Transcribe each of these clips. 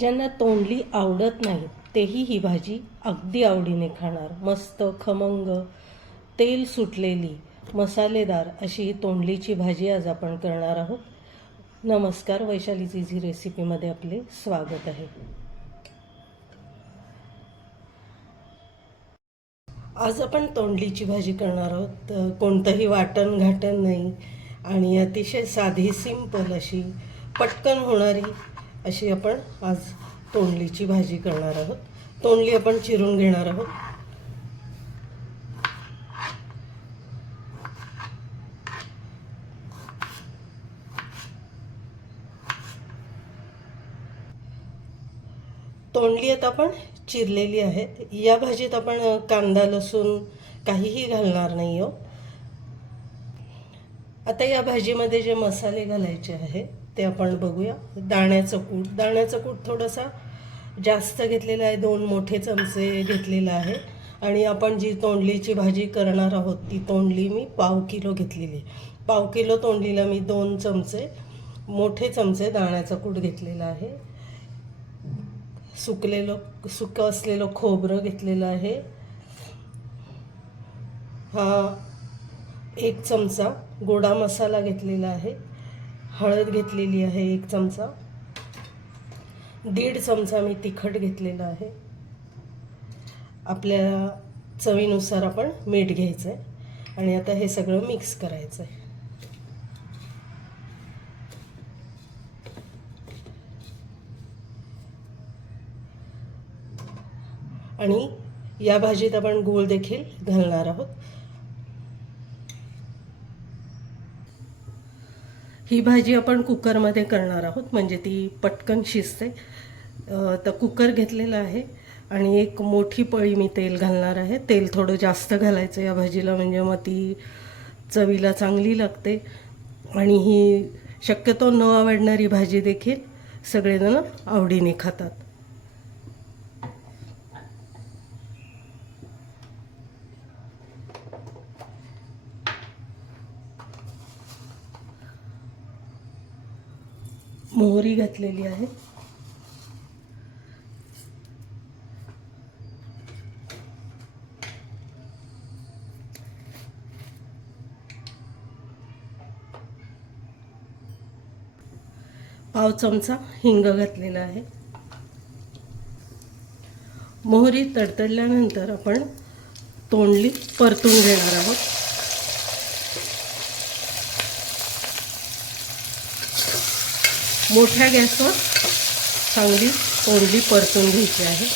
ज्यांना तोंडली आवडत नाही तेही ही भाजी अगदी आवडीने खाणार. मस्त खमंग तेल सुटलेली मसालेदार अशी ही तोंडलीची भाजी आज आपण करणार आहोत. नमस्कार वैशाली जी रेसिपीमध्ये आपले स्वागत आहे. आज आपण तोंडलीची भाजी करणार आहोत. कोणतंही वाटण घाटण नाही आणि अतिशय साधी सिंपल अशी पटकन होणारी अशी आपण आज तोंडलीची भाजी करणार आहोत. तोंडली आपण चिरून घेणार आहोत. तोंडली आता आपण चिरलेली आहेत या भाजीत आपण कांदा लसूण काहीही घालणार नाही हो आता या भाजीमध्ये जे मसाले घालायचे आहे ते आपण बघूया. दाण्याचं कूट. दाण्याचं कूट थोडासा जास्त घेतलेला आहे. दोन मोठे चमचे घेतलेलं आहे. आणि आपण जी तोंडलीची भाजी करणार आहोत ती तोंडली मी पाव किलो घेतलेली आहे. पाव किलो तोंडलीला मी दोन चमचे मोठे चमचे दाण्याचा कूट घेतलेला आहे. सुकलेलं सुकं असलेलं खोबरं घेतलेलं आहे. हा एक चमचा गोडा मसाला घेतलेला आहे. हळद घेतलेली आहे एक चमचा. दीड चमचा मी तिखट घेतलेला आहे. आपल्या चवीनुसार आपण मीठ घ्यायचं आहे आणि आता हे सगळं मिक्स करायचं आहे आणि या भाजीत आपण गूळ देखील घालणार आहोत. ही भाजी आपण कुकरमध्ये करणार आहोत म्हणजे ती पटकन शिजते. तर कुकर घेतलेला आहे आणि एक मोठी पळी मी तेल घालणार आहे. तेल थोडं जास्त घालायचं या भाजीला म्हणजे मग ती चवीला चांगली लागते. आणि ही शक्यतो न आवडणारी भाजी देखील सगळेजण आवडीने खातात. मोहरी घातलेली आहे. पाव चमचा हिंग घातलेला आहे. मोहरी तडतडल्यानंतर आपण तोंडली परतून घेणार आहोत. मोठ्या गॅसवर चांगली तोंडली परतून घ्यायची आहे.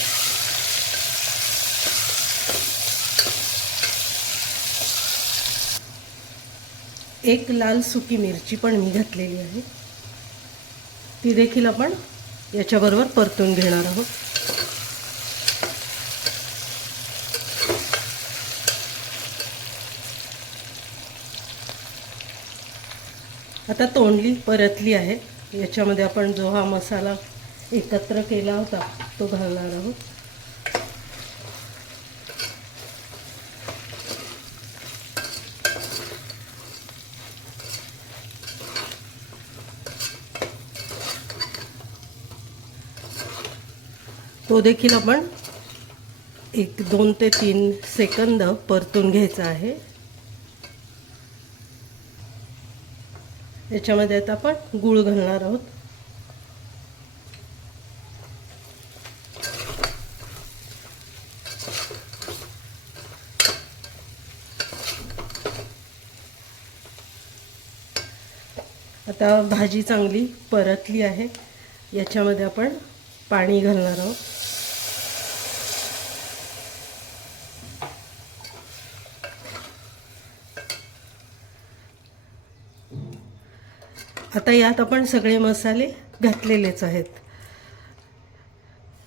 एक लाल सुकी मिरची पण मी घातलेली आहे. ती देखील आपण याच्याबरोबर परतून घेणार आहोत. आता तोंडली परतली आहे. याच्यामध्ये आपण जो हा मसाला एकत्र केला होता तो घालणार आहोत. तो देखील आपण एक दोन ते तीन सेकंद परतून घ्यायचा आहे. याच्यामध्ये आता आपण गूळ घालणार आहोत. आता भाजी चांगली परतली आहे. याच्यामध्ये आपण पाणी घालणार आहोत. आता यात आपण सगळे मसाले घातलेलेच आहेत.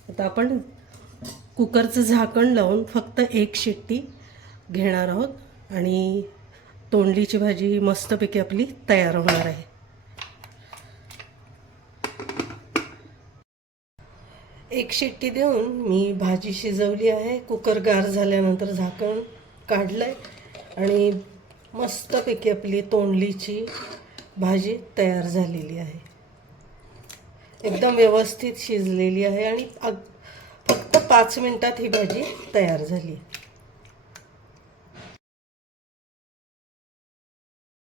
आता आपण कुकरचं झाकण लावून फक्त एक शिट्टी घेणार आहोत आणि तोंडलीची भाजी ही मस्तपैकी आपली तयार होणार आहे. एक शिट्टी देऊन मी भाजी शिजवली आहे. कुकर गार झाल्यानंतर झाकण काढलं आहे आणि मस्तपैकी आपली तोंडलीची भाजी तयार झालेली आहे. एकदम व्यवस्थित शिजलेली आहे आणि अग- फक्त पाच मिनटात ही भाजी तयार झाली.